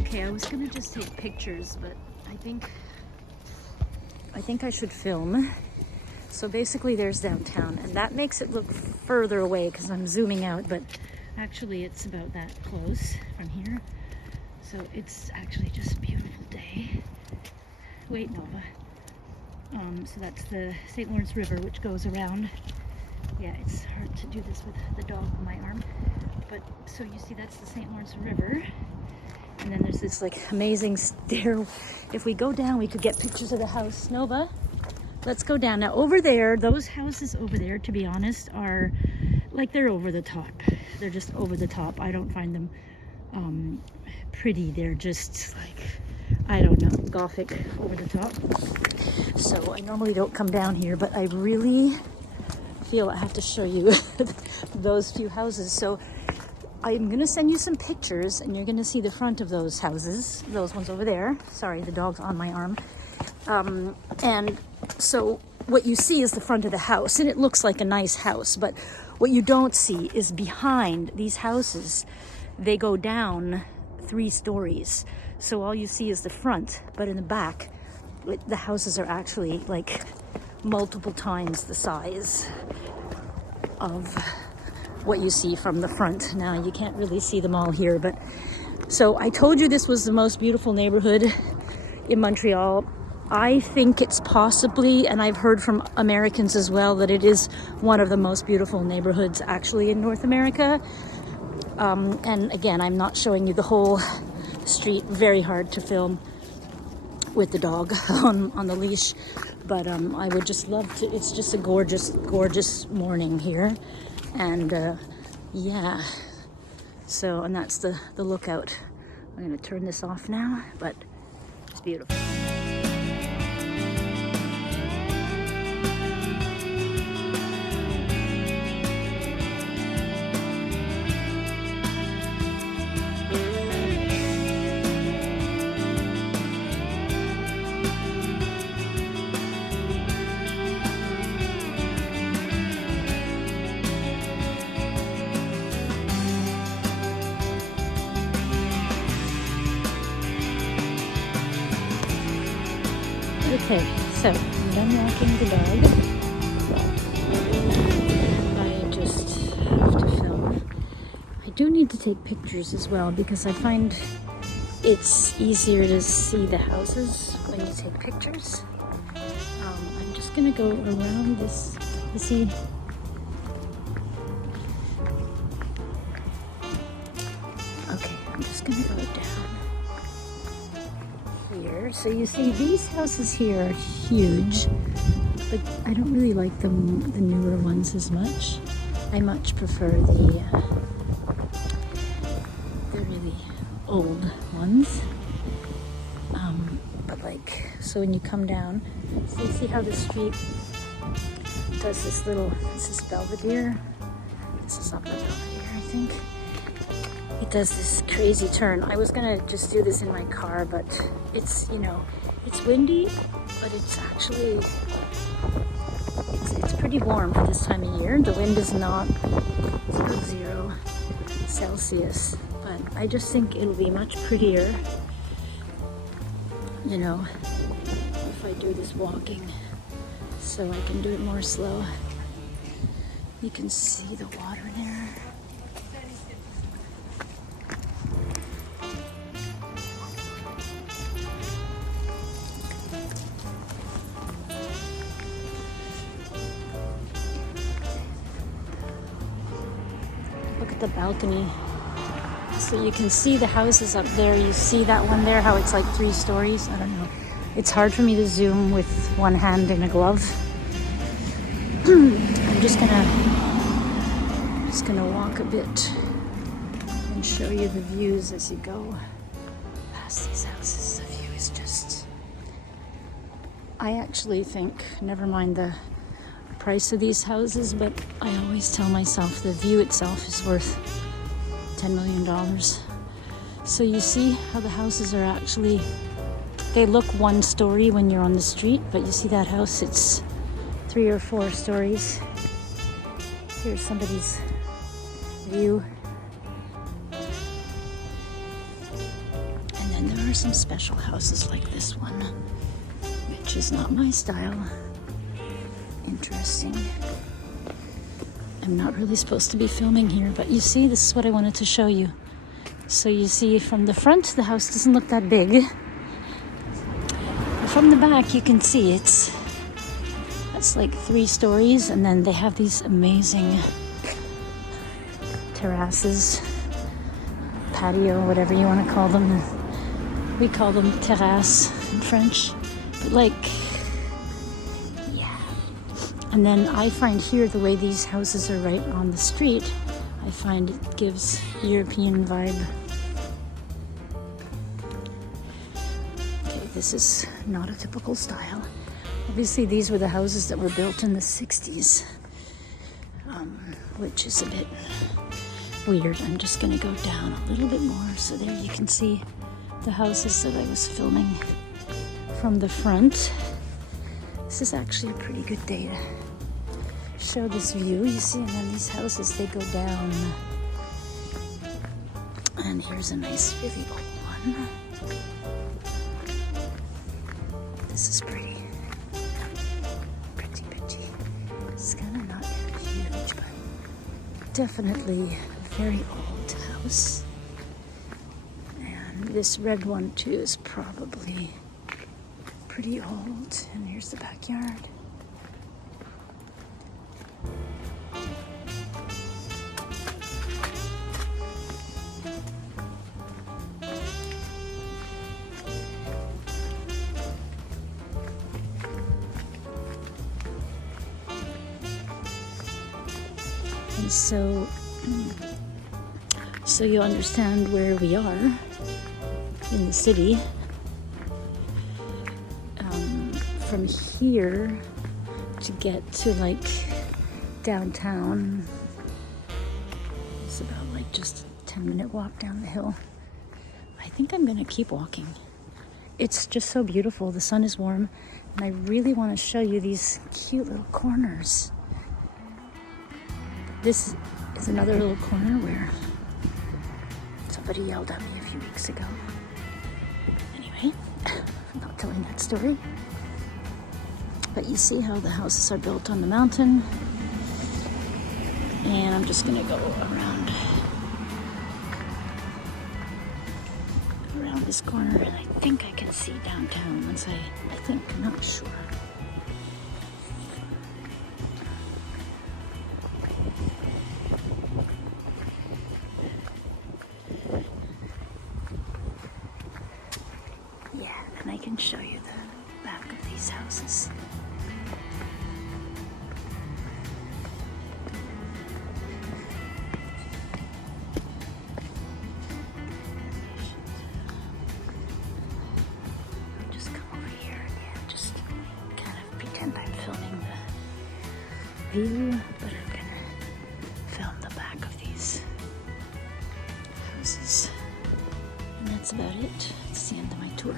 Okay, I was gonna just take pictures, but I think I should film. So basically there's downtown, and that makes it look further away because I'm zooming out, but actually it's about that close from here. So it's actually just a beautiful day. Wait, Nova. So that's the St. Lawrence River, which goes around. Yeah, it's hard to do this with the dog on my arm. But so you see that's the St. Lawrence River. And then there's this like amazing stair. If we go down, we could get pictures of the house. Nova, let's go down. Now over there, those houses over there, to be honest, are like, they're over the top. They're just over the top. I don't find them pretty. They're just like, I don't know, Gothic, over the top. So I normally don't come down here, but I really feel I have to show you those few houses. So I'm gonna send you some pictures, and you're gonna see the front of those houses, those ones over there. Sorry, the dog's on my arm. And so what you see is the front of the house, and it looks like a nice house, but what you don't see is behind these houses, they go down 3 stories. So all you see is the front, but in the back, the houses are actually like multiple times the size of what you see from the front. Now you can't really see them all here, but so I told you this was the most beautiful neighborhood in Montreal. I think it's possibly, and I've heard from Americans as well, that it is one of the most beautiful neighborhoods actually in North America. And again, I'm not showing you the whole street. Very hard to film with the dog on the leash, but I would just love to. It's just a gorgeous morning here. And yeah, so, and that's the lookout. I'm gonna turn this off now, but it's beautiful. Okay, so I'm done walking the dog. I just have to film. I do need to take pictures as well because I find it's easier to see the houses when you take pictures. I'm just gonna go around this, you see. Okay, I'm just gonna go down here. So you see these houses here are huge, but I don't really like the newer ones as much. I much prefer the really old ones. But like, so when you come down, so you see how the street does this little, this is Belvedere. This is Upper Belvedere, I think. It does this crazy turn. I was gonna just do this in my car, but it's, you know, it's windy, but it's actually, it's pretty warm for this time of year. The wind is not, it's about 0 Celsius, but I just think it'll be much prettier, you know, if I do this walking, so I can do it more slow. You can see the water there. Look at the balcony. So you can see the houses up there. You see that one there, how it's like 3 stories? I don't know. It's hard for me to zoom with one hand in a glove. I'm just gonna walk a bit and show you the views as you go. past these houses. The view is just... I actually think, never mind the price of these houses, but I always tell myself the view itself is worth $10 million. So you see how the houses are actually, they look one story when you're on the street, but you see that house, it's 3 or 4 stories. Here's somebody's view. And then there are some special houses like this one, which is not my style. Interesting. I'm not really supposed to be filming here, but you see, this is what I wanted to show you. So you see from the front, the house doesn't look that big. From the back, you can see it's like 3 stories, and then they have these amazing terraces, patio, whatever you want to call them. We call them terrasse in French, but like, yeah. And then I find here, the way these houses are right on the street, I find it gives European vibe. Okay, this is not a typical style. Obviously, these were the houses that were built in the 60s, which is a bit weird. I'm just going to go down a little bit more so there you can see the houses that I was filming from the front. This is actually a pretty good day to show this view. You see, and then these houses, they go down. And here's a nice, really old one. This is pretty. It's kind of not huge, but definitely a very old house. And this red one too is probably pretty old. And here's the backyard. And so you understand where we are in the city. From here to get to like downtown, it's about like just a 10-minute walk down the hill. I think I'm gonna keep walking. It's just so beautiful. The sun is warm, and I really want to show you these cute little corners. This is another little corner where somebody yelled at me a few weeks ago. Anyway, I'm not telling that story. But you see how the houses are built on the mountain. And I'm just gonna go around this corner, and I think I can see downtown once I think, I'm not sure. Yeah, and I can show you the back of these houses. I'm filming the view, but I'm gonna film the back of these houses. And that's about it. It's the end of my tour.